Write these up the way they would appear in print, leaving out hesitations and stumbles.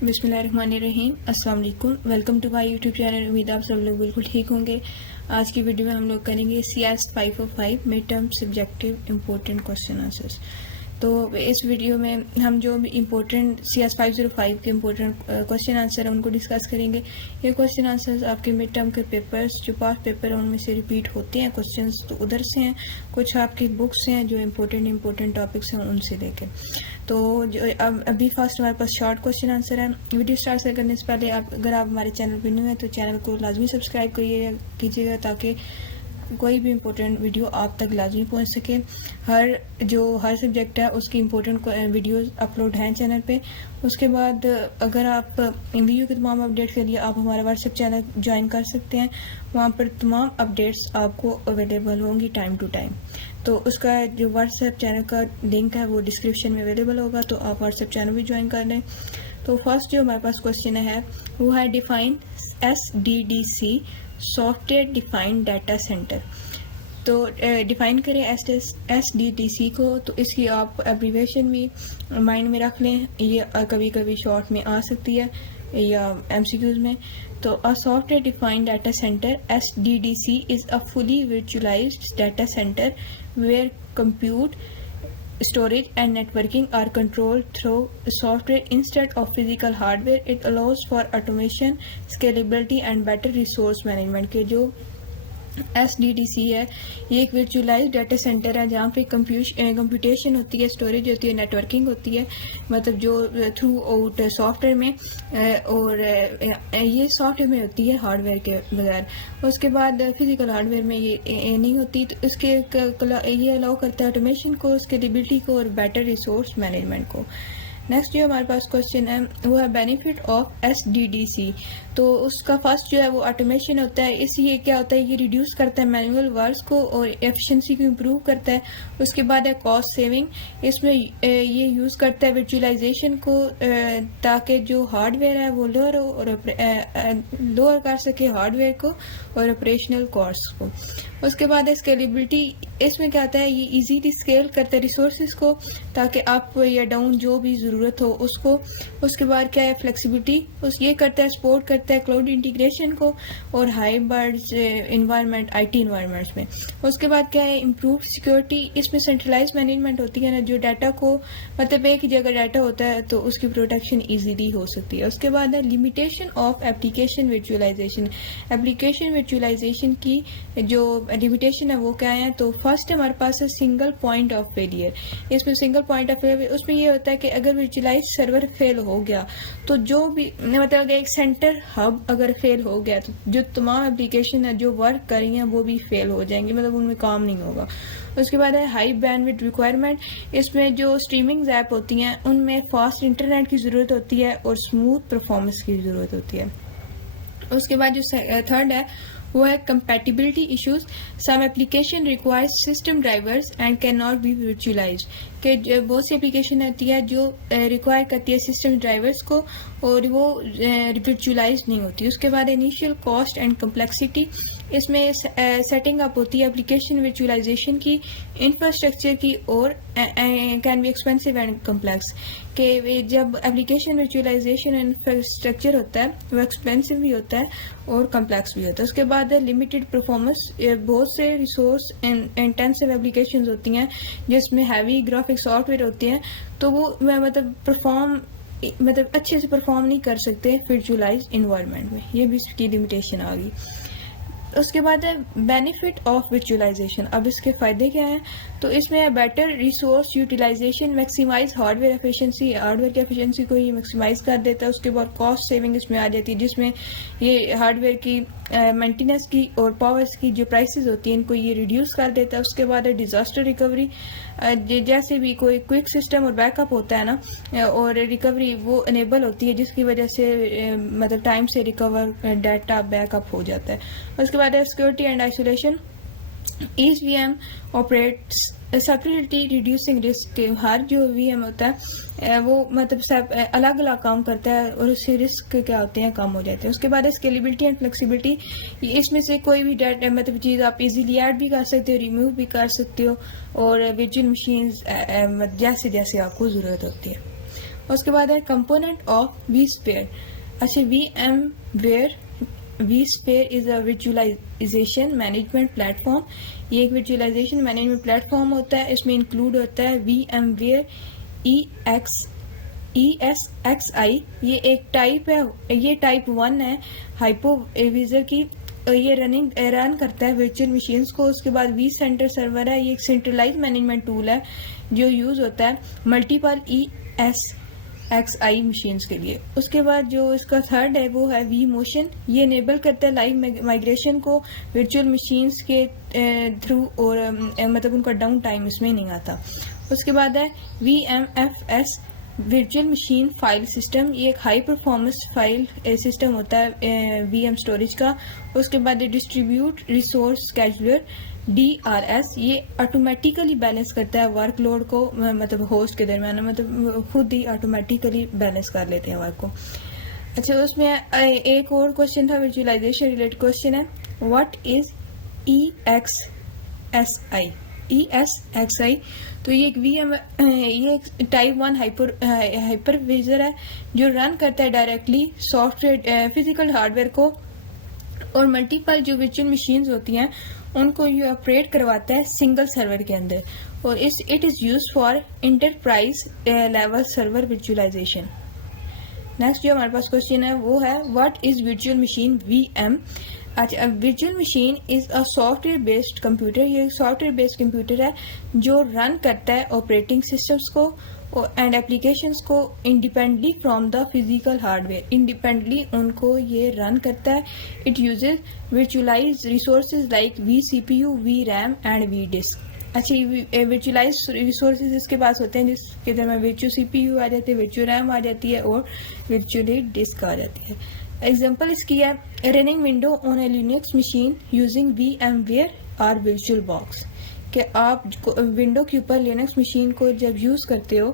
बिस्मिल्लाहिर्रहमानिर्रहीम। अस्सलाम वालेकुम। Welcome to my YouTube channel. उम्मीद आप सब लोग बिल्कुल ठीक होंगे। आज की वीडियो में हम लोग करेंगे CS 505 mid term subjective important question answers. तो इस वीडियो में हम जो इम्पोर्टेंट CS 505 के इम्पोर्टेंट क्वेश्चन आंसर है उनको डिस्कस करेंगे। ये क्वेश्चन आंसर्स आपके मिड टर्म के पेपर्स जो पास पेपर है उनमें से रिपीट होते हैं। क्वेश्चंस तो उधर से हैं, कुछ आपकी बुक्स हैं जो इम्पोर्टेंट टॉपिक्स हैं उनसे लेके। तो जो अभी फर्स्ट हमारे पास शॉर्ट क्वेश्चन आंसर है। वीडियो स्टार्ट करने से पहले अगर आप हमारे चैनल पर न्यू हैं तो चैनल को लाजमी सब्सक्राइब कीजिएगा ताकि कोई भी इम्पोर्टेंट वीडियो आप तक लाजमी पहुंच सके। हर सब्जेक्ट है उसकी इम्पोर्टेंट वीडियोस अपलोड हैं चैनल पे। उसके बाद अगर आप वीडियो के तमाम अपडेट के लिए आप हमारा व्हाट्सएप चैनल ज्वाइन कर सकते हैं। वहाँ पर तमाम अपडेट्स आपको अवेलेबल होंगी टाइम टू टाइम। तो उसका जो व्हाट्सएप चैनल का लिंक है वो डिस्क्रिप्शन में अवेलेबल होगा, तो आप व्हाट्सएप चैनल भी ज्वाइन कर लें। तो फर्स्ट जो हमारे पास क्वेश्चन है वो है define SDDC software defined data centre. तो डिफाइन करें SDDC को। तो इसकी आप एब्रीवेशन भी माइंड में रख लें, ये कभी कभी शॉर्ट में आ सकती है या MCQs में। तो a software defined data centre SDDC is a fully virtualised data centre where compute storage and networking are controlled through software instead of physical hardware. It allows for automation, scalability and better resource management। के जो SDDC है ये एक virtualised data centre है जहाँ पे computation होती है, स्टोरेज होती है, नेटवर्किंग होती है, मतलब जो थ्रू आउट सॉफ्टवेयर में, और ये सॉफ्टवेयर में होती है हार्डवेयर के बगैर। उसके बाद फिजिकल हार्डवेयर में ये नहीं होती। तो इसके ये अलाउ करता है ऑटोमेशन को, स्केलेबिलिटी को और बेटर रिसोर्स मैनेजमेंट को। नेक्स्ट जो हमारे पास क्वेश्चन है वो है बेनिफिट ऑफ SDDC। तो उसका फर्स्ट जो है वो ऑटोमेशन होता है। इसलिए क्या होता है, ये रिड्यूस करता है मैनुअल वर्क्स को और एफिशिएंसी को इम्प्रूव करता है। उसके बाद है कॉस्ट सेविंग। इसमें ये यूज़ करता है वर्चुअलाइजेशन को ताकि जो हार्डवेयर है वो लोअर कर सके हार्डवेयर को और ऑपरेशनल कॉस्ट को। उसके बाद है स्केलेबिलिटी। इसमें क्या होता है, ये इजीली स्केल करता है रिसोर्सेज को ताकि अप या डाउन जो भी ज़रूरत हो उसको। उसके बाद क्या है फ्लेक्सिबिलिटी, ये करता है सपोर्ट करता है क्लाउड इंटीग्रेशन को और हाइब्रिड इन्वायरमेंट IT इन्वायरमेंट्स में। उसके बाद क्या है इम्प्रूव सिक्योरिटी। इसमें सेंट्रलाइज मैनेजमेंट होती है ना, जो डाटा को मतलब एक ही जगह डाटा होता है तो उसकी प्रोटेक्शन ईजीली हो सकती है। उसके बाद है limitation of application virtualisation. Application virtualisation की जो लिमिटेशन है वो क्या है, तो फर्स्ट हमारे पास है सिंगल पॉइंट ऑफ फेलियर। इसमें सिंगल पॉइंट ऑफ फेलियर उसमें ये होता है कि अगर वर्चुअलाइज सर्वर फेल हो गया तो जो भी मतलब एक सेंटर हब अगर फेल हो गया तो जो तमाम एप्लीकेशन है जो वर्क कर रही हैं वो भी फेल हो जाएंगी, मतलब उनमें काम नहीं होगा। उसके बाद है हाई बैंडविड्थ रिक्वायरमेंट। इसमें जो स्ट्रीमिंग ऐप होती हैं उनमें फास्ट इंटरनेट की ज़रूरत होती है और स्मूथ परफॉर्मेंस की ज़रूरत होती है। उसके बाद जो थर्ड है वो है compatibility issues। some application requires system drivers and cannot be virtualized। कि बहुत सी एप्लीकेशन आती है जो रिक्वायर करती है सिस्टम ड्राइवर्स को और वो वर्चुअलाइज नहीं होती। उसके बाद इनिशियल कॉस्ट एंड कम्प्लेक्सिटी। इसमें सेटिंग अप होती है एप्लीकेशन वर्चुअलाइजेशन की, इंफ्रास्ट्रक्चर की और can be expensive and complex. कि जब एप्लीकेशन वर्चुअलाइजेशन इंफ्रास्ट्रक्चर होता है वो एक्सपेंसिव भी होता है और कम्प्लेक्स भी होता है। उसके बाद है लिमिटेड परफॉर्मेंस। बहुत से रिसोर्स इंटेंसिव एप्लीकेशंस होती हैं जिसमें हैवी ग्राफिक सॉफ्टवेयर होती हैं तो वो मतलब अच्छे से परफॉर्म नहीं कर सकते वर्चुअलाइज इन्वायरमेंट में। ये भी इसकी लिमिटेशन आ गई। उसके बाद है बेनिफिट ऑफ वर्चुअलाइजेशन। अब इसके फ़ायदे क्या हैं, तो इसमें है better resource utilisation, maximise hardware efficiency. Hardware की एफिशिएंसी को ये मैक्सिमाइज कर देता है। उसके बाद कॉस्ट सेविंग इसमें आ जाती है जिसमें ये हार्डवेयर की मेंटेनेंस की और पावर्स की जो प्राइसेस होती हैं इनको ये रिड्यूस कर देता है। उसके बाद है डिज़ास्टर रिकवरी। जैसे भी कोई क्विक सिस्टम और बैकअप होता है ना और रिकवरी वो इनेबल होती है जिसकी वजह से मतलब टाइम से रिकवर डाटा बैकअप हो जाता है। उसके बाद है security and isolation. Each VM operates security reducing risk. हर जो VM होता है वो मतलब सब अलग अलग काम करता है और उससे रिस्क क्या होते हैं कम हो जाते हैं। उसके बाद है स्केलेबिलिटी एंड फ्लेक्सिबिलिटी। इसमें से कोई भी डाटा मतलब चीज़ आप इजीली ऐड भी कर सकते हो, रिमूव भी कर सकते हो और वर्चुअल मशीन्स जैसे जैसे आपको ज़रूरत होती है। उसके बाद है कंपोनेंट ऑफ वी स्पेयर। अच्छा, VMware vSphere is a visualisation management platform. ये एक विजुअलाइजेशन मैनेजमेंट प्लेटफॉर्म होता है। इसमें इंक्लूड होता है VMware ESXi। ये एक टाइप है, ये टाइप 1 है हाइपरविजर की। ये रन करता है वर्चुअल मशीन्स को। उसके बाद vCenter सर्वर है, ये एक सेंट्रलाइज मैनेजमेंट टूल है जो यूज होता है मल्टीपल ESXi मशीन्स के लिए। उसके बाद जो इसका थर्ड है वो है vMotion। ये इनेबल करता है लाइव माइग्रेशन को वर्चुअल मशीन्स के थ्रू, और मतलब उनका डाउन टाइम इसमें नहीं आता। उसके बाद है VMFS virtual machine file system. ये एक हाई परफॉर्मेंस फाइल सिस्टम होता है VM स्टोरेज का। उसके बाद डिस्ट्रीब्यूट रिसोर्स स्केड्यूलर DRS। ये ऑटोमेटिकली बैलेंस करता है वर्कलोड को, मतलब होस्ट के दरमियान, मतलब खुद ही ऑटोमेटिकली बैलेंस कर लेते हैं वर्क को। अच्छा, उसमें एक और क्वेश्चन था विजुअलाइजेशन रिलेटेड क्वेश्चन है, व्हाट इज ESXi। तो ये एक टाइप 1 हाइपरविजर है जो रन करता है डायरेक्टली सॉफ्टवेयर फिजिकल हार्डवेयर को, और मल्टीपल जो वर्चुअल मशीन्स होती हैं उनको ये ऑपरेट करवाता है सिंगल सर्वर के अंदर, और it is used for enterprise level server visualisation. Next जो हमारे पास क्वेश्चन है वो है, what is virtual machine VM। अच्छा, virtual machine is a software based computer. ये सॉफ्टवेयर बेस्ड कंप्यूटर है जो रन करता है ऑपरेटिंग सिस्टम्स को एंड एप्लीकेशंस को independently from the physical hardware. Independently उनको ये रन करता है। It uses virtualised resources like vCPU, vRAM and vDisk। अच्छा, वर्चुअलाइज रिसोर्सेज इसके पास होते हैं जिसके अंदर वर्चुअल CPU आ जाती है, वर्चुअल RAM आ जाती है और वर्चुअली डिस्क आ जाती है। एग्जाम्पल इसकी है, running window on A Linux machine using VMware और वर्चुअल बॉक्स। कि आप विंडो के ऊपर लिनक्स मशीन को जब यूज करते हो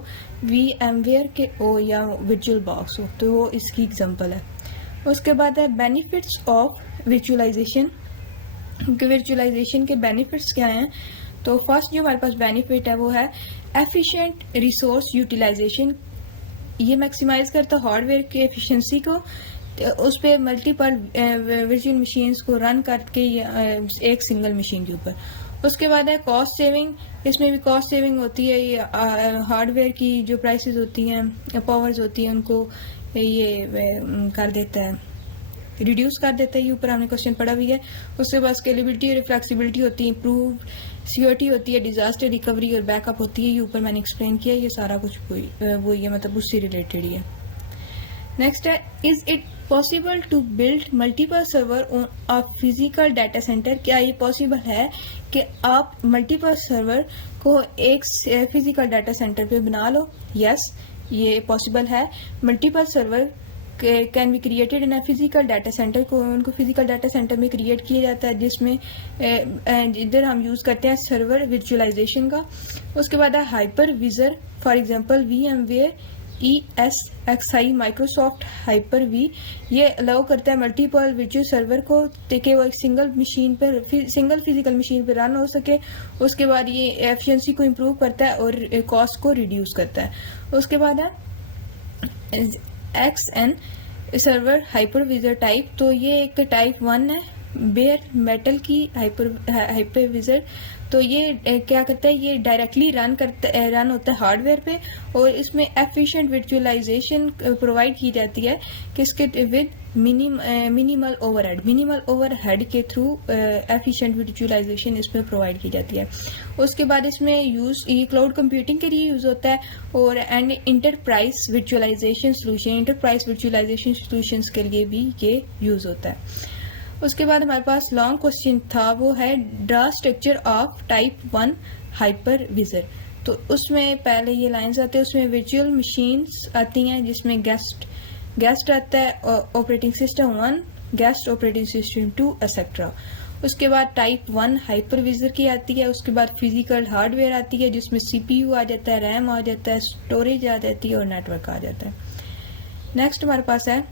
VMware के हो या वर्चुअल बॉक्स हो, तो वो इसकी एग्जाम्पल है। उसके बाद है बेनिफिट्स ऑफ वर्चुअलाइजेशन। वर्चुअलाइजेशन के बेनिफिट्स क्या हैं? तो फर्स्ट जो हमारे पास बेनिफिट है वो है एफिशिएंट रिसोर्स यूटिलाइजेशन। ये मैक्सिमाइज करता है हार्डवेयर की एफिशिएंसी को, उस पर मल्टीपल वर्चुअल मशीन्स को रन करके एक सिंगल मशीन के ऊपर। उसके बाद है कॉस्ट सेविंग। इसमें भी कॉस्ट सेविंग होती है। ये हार्डवेयर की जो प्राइसेस होती हैं, पावर्स होती हैं, उनको ये कर देता है, रिड्यूस कर देता है। ये ऊपर हमने क्वेश्चन पढ़ा भी है। उसके बाद स्केलेबिलिटी और फ्लेक्सिबिलिटी होती है, इम्प्रूव सिक्योरिटी होती है, डिजास्टर रिकवरी और बैकअप होती है। ये ऊपर मैंने एक्सप्लेन किया। ये सारा कुछ वही है, मतलब उससे रिलेटेड ही है। नेक्स्ट है, is it possible to build multiple server on a physical data centre. क्या ये पॉसिबल है कि आप मल्टीपल सर्वर को एक फिजिकल डाटा सेंटर पे बना लो? यस, ये पॉसिबल है। Multiple server can be created in a physical data centre. को उनको फिजिकल डाटा सेंटर में क्रिएट किया जाता है, जिसमें इधर हम यूज करते हैं सर्वर विजुअलाइजेशन का। उसके बाद है hypervisor, for example VMware ESXi Microsoft hyper V. ये अलाउ करता है मल्टीपल वर्चुअल सर्वर को, ताकि वो एक सिंगल फिजिकल मशीन पर रन हो सके। उसके बाद ये एफिशिएंसी को इम्प्रूव करता है और कॉस्ट को रिड्यूस करता है। उसके बाद है XN सर्वर हाइपरविजर टाइप। तो ये एक टाइप 1 है बेयर मेटल की हाइपरविजर। तो ये क्या करता है, ये डायरेक्टली रन होता है हार्डवेयर पे, और इसमें एफिशिएंट वर्चुअलाइजेशन प्रोवाइड की जाती है किसके विद मिनिमल ओवरहेड के थ्रू एफिशिएंट वर्चुअलाइजेशन इसमें प्रोवाइड की जाती है। उसके बाद इसमें ये क्लाउड कंप्यूटिंग के लिए यूज होता है, और एंड इंटरप्राइज वर्चुअलाइजेशन सॉल्यूशंस के लिए भी ये यूज होता है। उसके बाद हमारे पास लॉन्ग क्वेश्चन था, वो है draw structure of type 1 hypervisor. तो उसमें पहले ये लाइंस आते हैं, उसमें वर्चुअल मशीन्स आती हैं जिसमें गेस्ट आता है, operating system 1, guest operating system 2 etcetera. उसके बाद टाइप 1 हाइपरविजर की आती है। उसके बाद फिजिकल हार्डवेयर आती है जिसमें CPU आ जाता है, रैम आ जाता है, स्टोरेज आ जाती है और नेटवर्क आ जाता है। नेक्स्ट हमारे पास है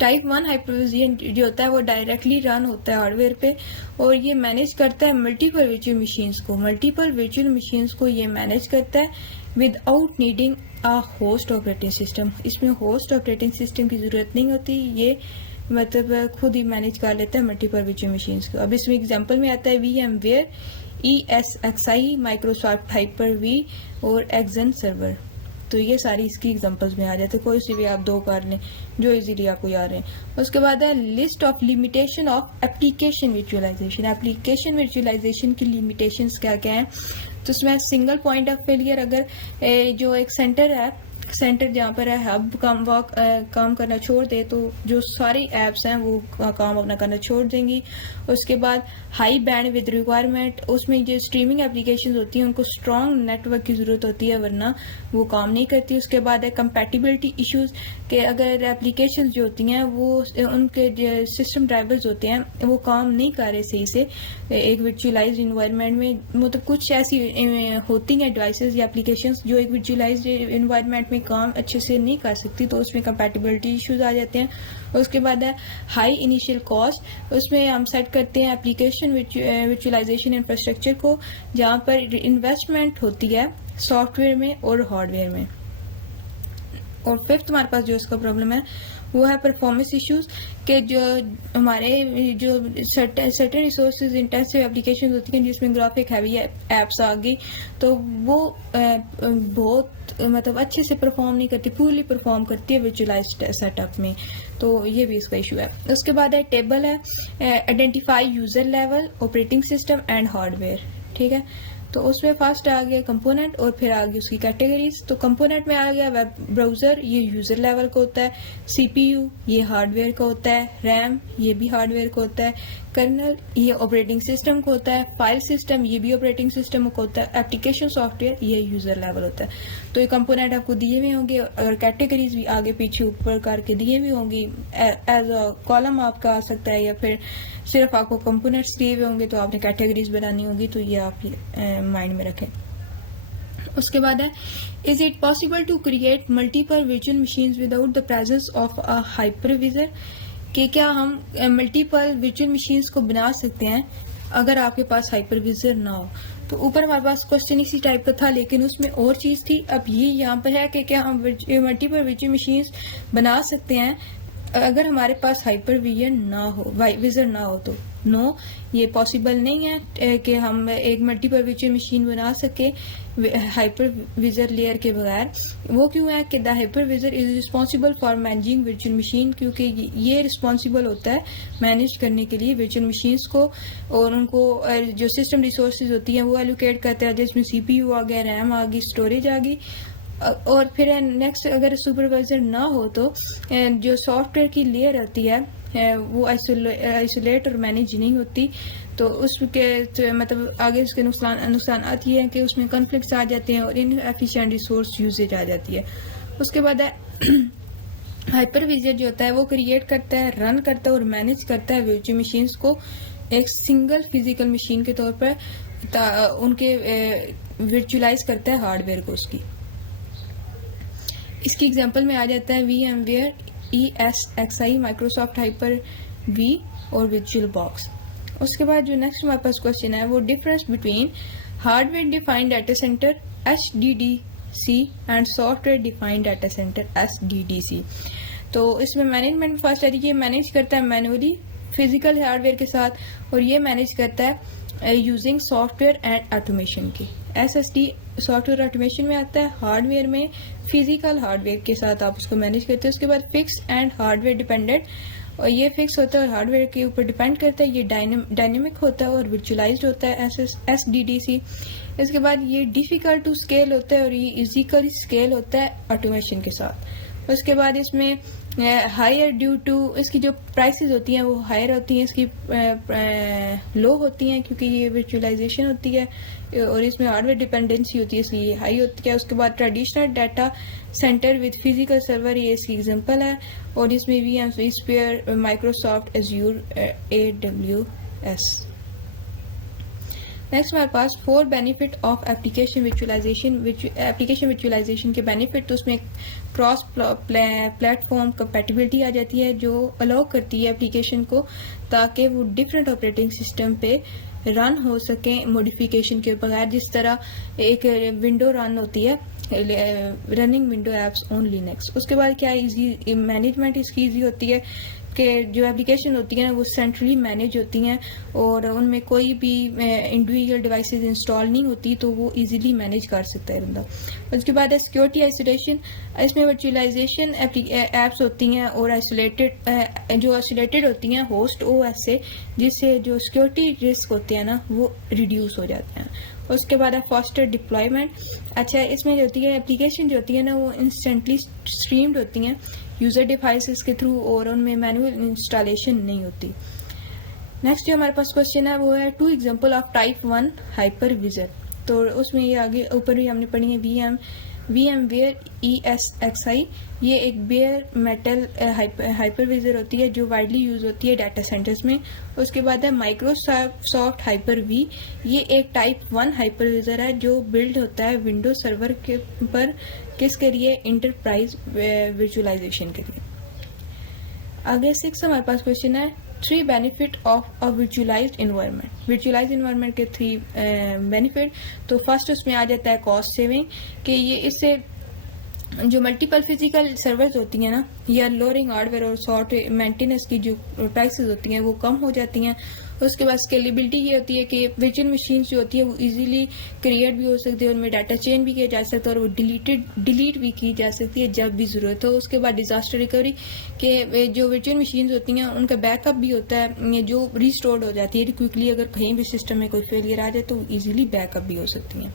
टाइप 1 हाइपरविजर जो होता है वो डायरेक्टली रन होता है हार्डवेयर पे, और ये मैनेज करता है मल्टीपल वर्चुअल मशीन्स को ये मैनेज करता है विदाउट नीडिंग आ होस्ट ऑपरेटिंग सिस्टम। इसमें होस्ट ऑपरेटिंग सिस्टम की ज़रूरत नहीं होती, ये मतलब खुद ही मैनेज कर लेता है मल्टीपल वर्चुअल मशीन्स को। अब इसमें एग्जांपल में आता है VMware, ESXi, माइक्रोसॉफ्ट हाइपर-V और एक्सन सर्वर। तो ये सारी इसकी एग्जांपल्स में आ जाते हैं, कोई सी भी आप दो कर लें जो इजीली आपको याद रहे। उसके बाद है list of limitation of application virtualisation. Application virtualisation की लिमिटेशंस क्या क्या हैं, तो उसमें सिंगल पॉइंट ऑफ फेलियर, अगर जो एक सेंटर है, सेंटर जहाँ पर है हब काम करना छोड़ दे तो जो सारी एप्स हैं वो काम अपना करना छोड़ देंगी। उसके बाद हाई बैंड विद रिक्वायरमेंट, उसमें जो स्ट्रीमिंग एप्लीकेशंस होती हैं उनको स्ट्रॉन्ग नेटवर्क की ज़रूरत होती है वरना वो काम नहीं करती। उसके बाद है कंपैटिबिलिटी इश्यूज, कि अगर एप्लीकेशंस जो होती हैं वो उनके जो सिस्टम ड्राइवर्स होते हैं वो काम नहीं कर रहे सही से एक वर्चुअलाइज्ड इन्वायरमेंट में। मतलब कुछ ऐसी होती हैं डिवाइसेस या एप्लीकेशंस जो एक वर्चुअलाइज्ड इन्वायरमेंट में काम अच्छे से नहीं कर सकती, तो उसमें कंपैटिबिलिटी इश्यूज आ जाते हैं। उसके बाद है हाई इनिशियल कॉस्ट, उसमें हम सेट करते हैं एप्लीकेशन वर्चुअलाइजेशन इंफ्रास्ट्रक्चर को जहाँ पर इन्वेस्टमेंट होती है सॉफ्टवेयर में और हार्डवेयर में। और फिफ्थ हमारे पास जो इसका प्रॉब्लम है वो है परफॉर्मेंस इश्यूज, के जो हमारे जो सर्टेन रिसोर्सेज इंटेंसिव एप्लीकेशन होती हैं जिसमें ग्राफिक हैवी एप्स आ गई तो वो बहुत मतलब अच्छे से परफॉर्म नहीं करती, पूरी परफॉर्म करती है वर्चुअलाइज्ड सेटअप में, तो ये भी इसका इशू है। उसके बाद है टेबल है identify user level, operating system and hardware. ठीक है, तो उसमें फर्स्ट आ गया कंपोनेंट और फिर आ गई उसकी कैटेगरीज। तो कंपोनेंट में आ गया वेब ब्राउजर, ये यूजर लेवल का होता है, CPU ये हार्डवेयर का होता है, रैम ये भी हार्डवेयर का होता है, कर्नल ये ऑपरेटिंग सिस्टम का होता है, फाइल सिस्टम ये भी ऑपरेटिंग सिस्टम का होता है, एप्लीकेशन सॉफ्टवेयर ये यूजर लेवल होता है। तो ये कंपोनेंट आपको दिए हुए होंगे और कैटेगरीज भी आगे पीछे ऊपर करके दिए हुए होंगी, एज अ कॉलम आपका आ सकता है, या फिर सिर्फ आपको कंपोनेंट्स दिए हुए होंगे तो आपने कैटेगरीज बनानी होगी, तो ये आप माइंड में रखें। उसके बाद है is it possible to create multiple virtual machines without the presence of a hypervisor, कि क्या हम मल्टीपल वर्चुअल मशीन्स को बना सकते हैं अगर आपके पास हाइपरविजर ना हो। तो ऊपर हमारे पास क्वेश्चन इसी टाइप का था लेकिन उसमें और चीज थी, अब ये यहाँ पर है कि क्या हम मल्टीपल वर्चुअल मशीन्स बना सकते हैं अगर हमारे पास हाइपरविजर ना हो तो नो, ये पॉसिबल नहीं है कि हम एक मल्टीपल वर्चुअल मशीन बना सके हाइपरविजर लेयर के बगैर। वो क्यों है कि the hypervisor is responsible for managing virtual machine, क्योंकि ये रिस्पॉन्सिबल होता है मैनेज करने के लिए वर्चुअल मशीन्स को, और उनको जो सिस्टम रिसोर्सेज होती हैं वो एलोकेट करता है, जिसमें CPU आ गया, रैम आ गई, स्टोरेज आ गई। और फिर नेक्स्ट अगर सुपरवाइजर ना हो तो जो सॉफ्टवेयर की लेयर होती है वो आइसोलेट और मैनेज नहीं होती, तो उसके मतलब आगे उसके नुकसान ये है कि उसमें कॉन्फ्लिक्ट्स आ जाते हैं और इनएफिशिएंट रिसोर्स यूजेज आ जाती है। उसके बाद है हाइपरविजर जो होता है वो क्रिएट करता है, रन करता है और मैनेज करता है वर्चुअल मशीन्स को एक सिंगल फिजिकल मशीन के तौर पर उनके वर्चुअलाइज करता है हार्डवेयर को उसकी। इसकी एग्जांपल में आ जाता है VMware, ESXi, माइक्रोसॉफ्ट हाइपर-V और वर्चुअल बॉक्स। उसके बाद जो नेक्स्ट हमारे पास क्वेश्चन है वो difference between hardware defined data centre HDDC and software defined data centre SDDC। तो इसमें मैनेजमेंट फर्स्ट तरीके मैनेज करता है मैनुअली फिजिकल हार्डवेयर के साथ, और ये मैनेज करता है यूजिंग सॉफ्टवेयर एंड ऑटोमेशन की। SSD सॉफ्टवेयर ऑटोमेशन में आता है, हार्डवेयर में फिजिकल हार्डवेयर के साथ आप उसको मैनेज करते हैं। उसके बाद फिक्स एंड हार्डवेयर डिपेंडेंट, और ये फिक्स होता है और हार्डवेयर के ऊपर डिपेंड करता है, ये डायनेमिक होता है और वर्चुअलाइज्ड होता है SDDC। इसके बाद ये डिफिकल्ट टू स्केल होता है और ये इजिकली स्केल होता है ऑटोमेशन के साथ। उसके बाद इसमें हायर ड्यू टू इसकी जो प्राइसेस होती हैं वो हायर होती हैं, इसकी लो होती हैं क्योंकि ये वर्चुअलाइजेशन होती है, और इसमें हार्डवेयर डिपेंडेंसी होती है इसलिए हाई होती है। उसके बाद traditional data centre with physical server, ये इसकी एग्जांपल है, और इसमें VMware, Microsoft Azure, AWS। Next हमारे पास 4 बेनिफिट ऑफ एप्लीकेशन वर्चुअलाइजेशन के बेनिफिट, तो उसमें क्रॉस प्लेटफॉर्म कंपैटिबिलिटी आ जाती है जो अलाउ करती है एप्लीकेशन को ताकि वो डिफरेंट ऑपरेटिंग सिस्टम पे रन हो सके मॉडिफिकेशन के बगैर। जिस तरह एक विंडो रन होती है running window apps on Linux. उसके बाद क्या इजी मैनेजमेंट इसकी इजी होती है कि जो एप्लीकेशन होती हैं वो सेंट्रली मैनेज होती हैं और उनमें कोई भी इंडिविजुअल डिवाइसेस इंस्टॉल नहीं होती, तो वो इजीली मैनेज कर सकता है बंदा। उसके बाद है सिक्योरिटी आइसोलेशन। इसमें वर्चुअलाइजेशन एप्स होती हैं और आइसोलेटेड होती हैं होस्ट ओएस से, जिससे जो सिक्योरिटी रिस्क होते हैं ना वो रिड्यूस हो जाते हैं। उसके बाद है फास्टर डिप्लॉयमेंट। अच्छा, इसमें जो होती है एप्लीकेशन जो होती है ना वो इंस्टेंटली स्ट्रीम्ड होती हैं यूज़र डिवाइसेस के थ्रू और उनमें मैनुअल इंस्टॉलेशन नहीं होती। नेक्स्ट जो हमारे पास क्वेश्चन है वो है 2 एग्जांपल ऑफ टाइप 1 हाइपरविजर। तो उसमें ये आगे ऊपर भी हमने पढ़ी है VMware ESXi। ये एक बेयर मेटल हाइपरविजर होती है जो वाइडली यूज होती है डाटा सेंटर्स में। उसके बाद है माइक्रोसॉफ्ट हाइपर-V। ये एक टाइप 1 हाइपरविजर है जो बिल्ड होता है विंडोज सर्वर के पर, किसके लिए? इंटरप्राइज वर्चुअलाइजेशन के लिए। आगे 6 हमारे पास क्वेश्चन है 3 benefit of a virtualised environment. Virtualised environment के 3 बेनिफिट। तो फर्स्ट उसमें आ जाता है कॉस्ट सेविंग, कि ये इससे जो मल्टीपल फिजिकल सर्वर्स होती हैं ना या लोअरिंग हार्डवेयर और सॉफ्टवेयर मेंटेनेंस की जो प्राइसेस होती हैं वो कम हो जाती हैं। उसके बाद स्केलेबिलिटी ये होती है कि वर्चुअल मशीन्स जो होती है वो इजीली क्रिएट भी हो सकती है, उनमें डाटा चेंज भी किया जा सकता है और वो डिलीट भी की जा सकती है जब भी ज़रूरत हो। उसके बाद डिजास्टर रिकवरी के जो वर्चुअल मशीन्स होती हैं उनका बैकअप भी होता है, जो रिस्टोर्ड हो जाती है क्विकली। अगर कहीं भी सिस्टम में कोई फेलियर आ जाए तो ईजिली बैकअप भी हो सकती हैं।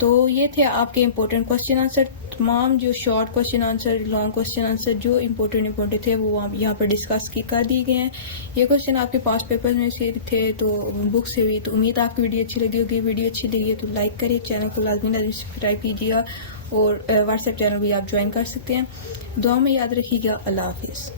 तो ये थे आपके इम्पोर्टेंट क्वेश्चन आंसर। तमाम जो short question answer, long question answer जो इम्पोर्टेंट थे वो यहाँ पर डिस्कस कर दिए गए हैं। ये क्वेश्चन आपके पास पेपर में से थे तो बुक से भी। तो उम्मीद है आपकी वीडियो अच्छी लगी होगी। वीडियो अच्छी लगी है तो लाइक करिए, चैनल को लाजमी सब्सक्राइब कीजिएगा और व्हाट्सएप चैनल भी आप ज्वाइन कर सकते हैं। दुआ में याद रखिएगा। अल्लाह हाफिज़।